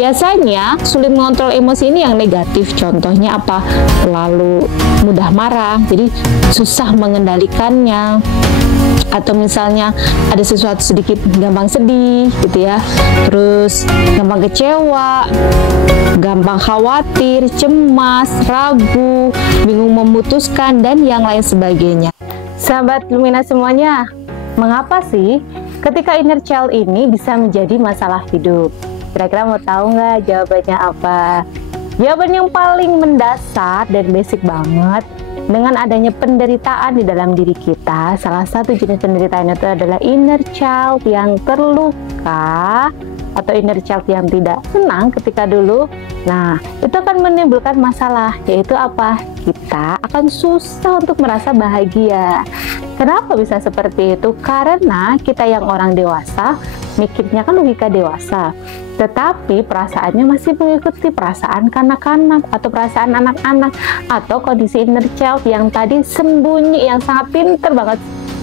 Biasanya sulit mengontrol emosi ini yang negatif. Contohnya apa? Terlalu mudah marah, jadi susah mengendalikannya. Atau misalnya ada sesuatu sedikit gampang sedih gitu ya, terus gampang kecewa, gampang khawatir, cemas, ragu, bingung memutuskan, dan yang lain sebagainya. Sahabat Lumina semuanya, mengapa sih ketika inner child ini bisa menjadi masalah hidup? Kira-kira mau tahu nggak jawabannya apa? Jawaban yang paling mendasar dan basic banget, dengan adanya penderitaan di dalam diri kita. Salah satu jenis penderitaan itu adalah inner child yang terluka atau inner child yang tidak senang ketika dulu. Nah, itu akan menimbulkan masalah, yaitu apa? Kita akan susah untuk merasa bahagia. Kenapa bisa seperti itu? Karena kita yang orang dewasa mikirnya kan logika dewasa, tetapi perasaannya masih mengikuti perasaan kanak-kanak atau perasaan anak-anak atau kondisi inner child yang tadi sembunyi, yang sangat pinter banget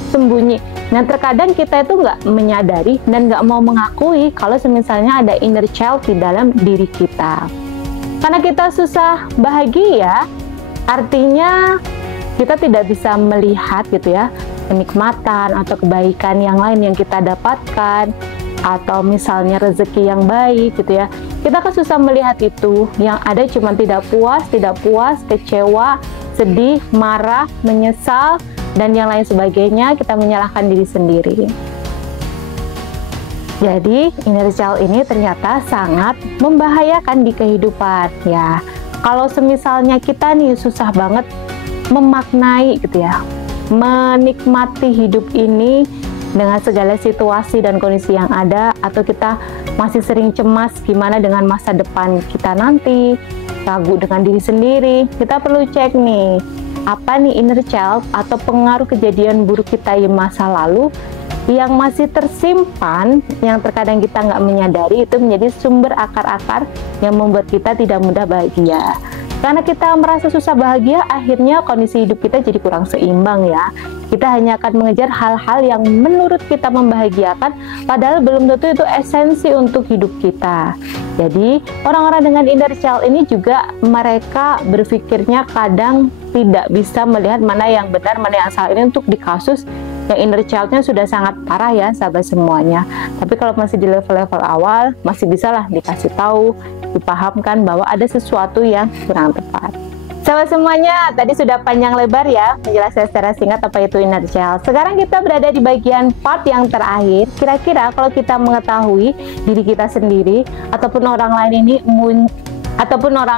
sembunyi. Nah, terkadang kita itu nggak menyadari dan nggak mau mengakui kalau misalnya ada inner child di dalam diri kita. Karena kita susah bahagia, artinya kita tidak bisa melihat gitu ya, kenikmatan atau kebaikan yang lain yang kita dapatkan, atau misalnya rezeki yang baik gitu ya. Kita kan susah melihat itu, yang ada cuma tidak puas, kecewa, sedih, marah, menyesal, dan yang lain sebagainya. Kita menyalahkan diri sendiri. Jadi inner child ini ternyata sangat membahayakan di kehidupan ya. Kalau semisalnya kita nih susah banget memaknai gitu ya, menikmati hidup ini dengan segala situasi dan kondisi yang ada, atau kita masih sering cemas gimana dengan masa depan kita nanti, ragu dengan diri sendiri, kita perlu cek nih, apa nih inner child atau pengaruh kejadian buruk kita di masa lalu yang masih tersimpan, yang terkadang kita nggak menyadari, itu menjadi sumber akar-akar yang membuat kita tidak mudah bahagia. Karena kita merasa susah bahagia, akhirnya kondisi hidup kita jadi kurang seimbang ya. Kita hanya akan mengejar hal-hal yang menurut kita membahagiakan, padahal belum tentu itu esensi untuk hidup kita. Jadi orang-orang dengan inner child ini juga mereka berpikirnya kadang tidak bisa melihat mana yang benar, mana yang salah. Ini untuk di kasus yang inner child-nya sudah sangat parah ya sahabat semuanya. Tapi kalau masih di level-level awal, masih bisalah dikasih tahu, dipahamkan bahwa ada sesuatu yang kurang tepat. Sahabat semuanya, tadi sudah panjang lebar ya menjelaskan secara singkat apa itu inner child. Sekarang kita berada di bagian part yang terakhir. Kira-kira kalau kita mengetahui diri kita sendiri ataupun orang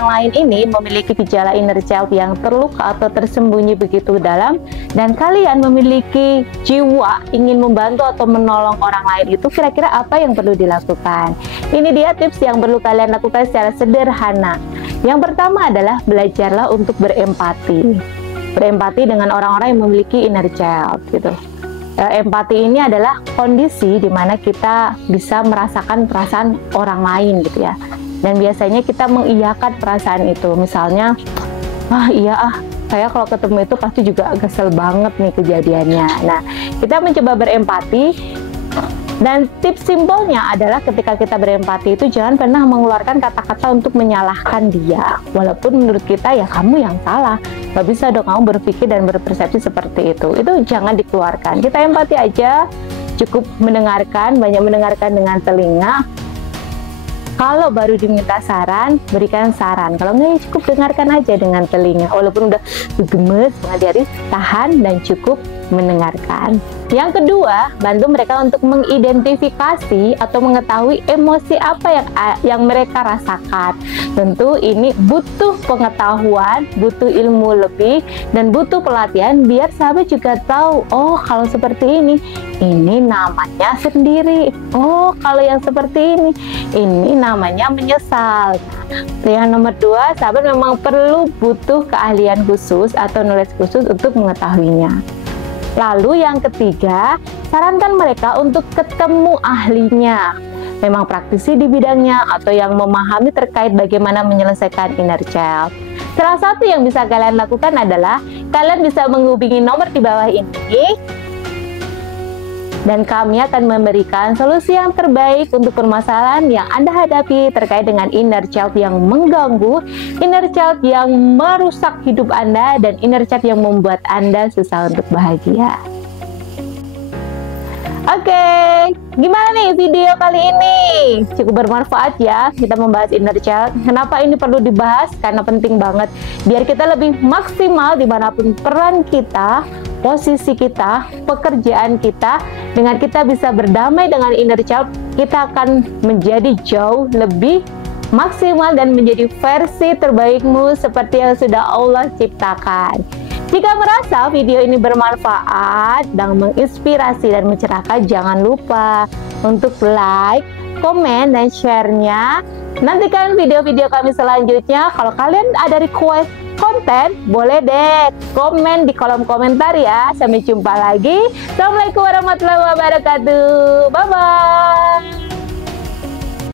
lain ini memiliki gejala inner child yang terluka atau tersembunyi begitu dalam, dan kalian memiliki jiwa ingin membantu atau menolong orang lain, itu kira-kira apa yang perlu dilakukan? Ini dia tips yang perlu kalian lakukan secara sederhana. Yang pertama adalah belajarlah untuk berempati. Berempati dengan orang-orang yang memiliki inner child gitu. Empati ini adalah kondisi di mana kita bisa merasakan perasaan orang lain gitu ya. Dan biasanya kita mengiyakan perasaan itu. Misalnya, saya kalau ketemu itu pasti juga kesel banget nih kejadiannya. Nah, kita mencoba berempati. Dan tips simpelnya adalah ketika kita berempati itu jangan pernah mengeluarkan kata-kata untuk menyalahkan dia. Walaupun menurut kita ya kamu yang salah. Gak bisa dong kamu berpikir dan berpersepsi seperti itu. Itu jangan dikeluarkan. Kita empati aja, cukup mendengarkan, banyak mendengarkan dengan telinga. Kalau baru diminta saran, berikan saran. Kalau nggak, ya cukup dengarkan aja dengan telinga. Walaupun udah gemes, mengajari, tahan dan cukup mendengarkan. Yang kedua, bantu mereka untuk mengidentifikasi atau mengetahui emosi apa yang mereka rasakan. Tentu ini butuh pengetahuan, butuh ilmu lebih, dan butuh pelatihan biar sahabat juga tahu, oh kalau seperti ini namanya sendiri. Oh kalau yang seperti ini namanya menyesal. Yang nomor dua, sahabat memang perlu butuh keahlian khusus atau knowledge khusus untuk mengetahuinya. Lalu yang ketiga, sarankan mereka untuk ketemu ahlinya, memang praktisi di bidangnya atau yang memahami terkait bagaimana menyelesaikan inner child. Salah satu yang bisa kalian lakukan adalah kalian bisa menghubungi nomor di bawah ini dan kami akan memberikan solusi yang terbaik untuk permasalahan yang Anda hadapi terkait dengan inner child yang mengganggu, inner child yang merusak hidup Anda, dan inner child yang membuat Anda susah untuk bahagia. Oke, gimana nih video kali ini? Cukup bermanfaat ya, kita membahas inner child. Kenapa ini perlu dibahas? Karena penting banget, biar kita lebih maksimal dimanapun peran kita, posisi kita, pekerjaan kita. Dengan kita bisa berdamai dengan inner child, kita akan menjadi jauh lebih maksimal dan menjadi versi terbaikmu seperti yang sudah Allah ciptakan. Jika merasa video ini bermanfaat dan menginspirasi dan mencerahkan, jangan lupa untuk like, komen, dan share-nya. Nantikan video-video kami selanjutnya. Kalau kalian ada request konten, boleh deh komen di kolom komentar ya. Sampai jumpa lagi. Assalamualaikum warahmatullahi wabarakatuh. Bye-bye.